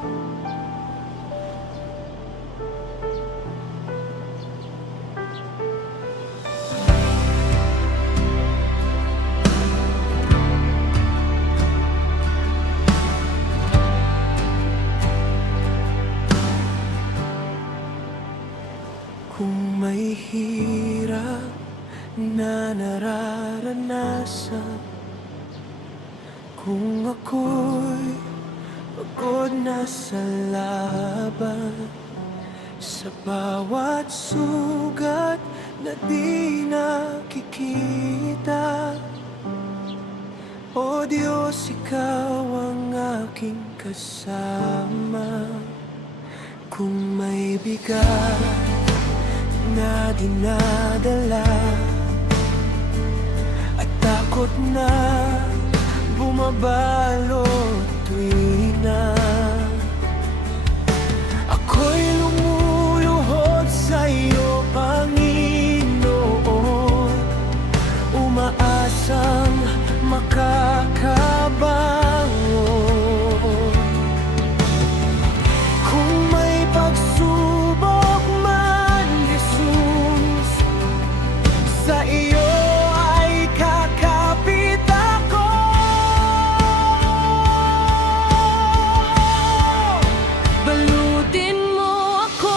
Kung may hirap na nararanasan, kung ako'y pagod na sa laban, sa bawat sugat na di nakikita, O Diyos, Ikaw ang aking kasama. Kung may bigat na dinadala at takot na bumabalot tuwina, ako'y lumuluhod sa iyo, Panginoon, umaasang makakabangon. Kung may pagsubok man, Jesus, sa iyo ay kakapit ako. Balutin mo ako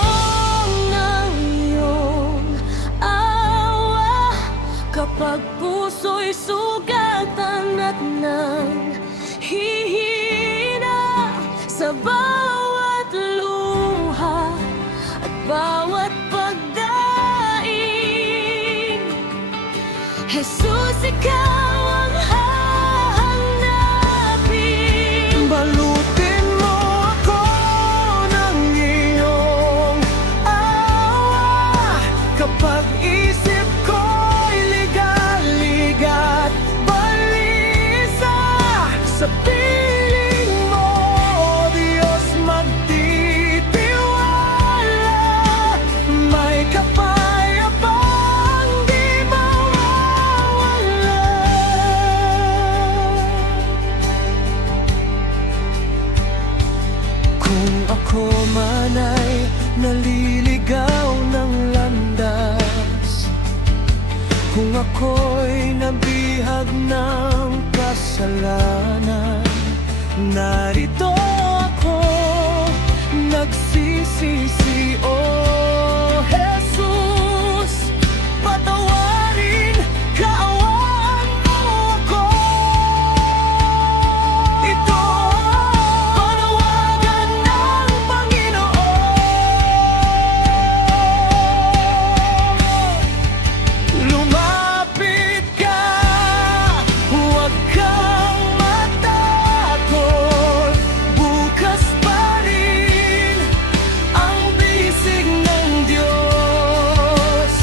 ng iyong awa kapag puso'y sugatan at nang hihina, sa bawat luha at bawat pagdaing. Jesus, Ikaw ang hahanapin. Balutin mo ako ng iyong awa kapag isip ko'y ligal-ligat, balisa sa piling mo, O Diyos, magtitiwala. May kapayapang di mawawala. Kung ako man ay naliligaw ng landas, kung ako'y nabihag ng kasalanan, narito ako nagsisisi, O Jesus, patawarin, kaawaan mo ako. Ito ang panawagan ng Panginoon. Lumapit ka, huwag kang matakot. Bukas pa rin ang bisig ng Diyos.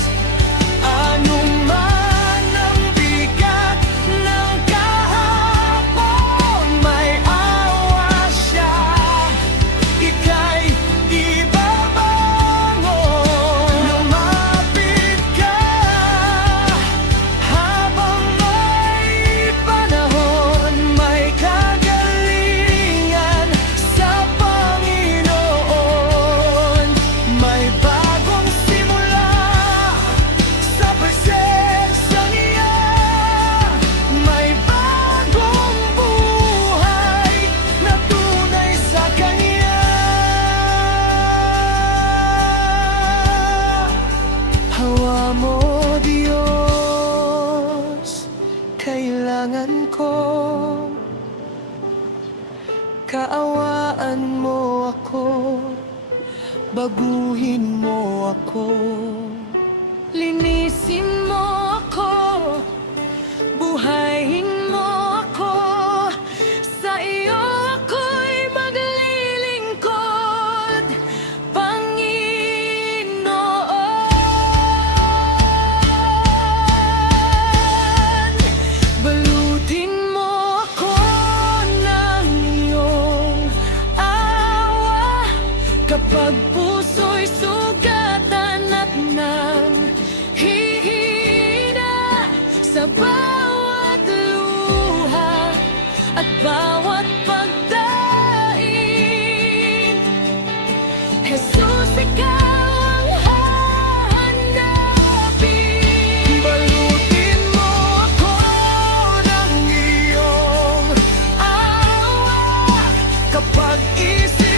Anuman ang bigat ng kahapon, may awa siya, ika'y ibabangon. Lumapit ka habang may panahon, may kagalingan sa Panginoon. May bagong simula sa presensya niya, may bagong buhay na tunay sa Kanya. Hawa mo, Diyos, kailangan ko. Kaawaan mo ako, baguhin mo ako, linisin mo ako, buhayin mo ako. Sa iyo ako'y maglilingkod, Panginoon. Balutin mo ako ng iyong awa kapag puso'y sugatan at nang hihina, sa bawat luha at bawat pagdaing. isip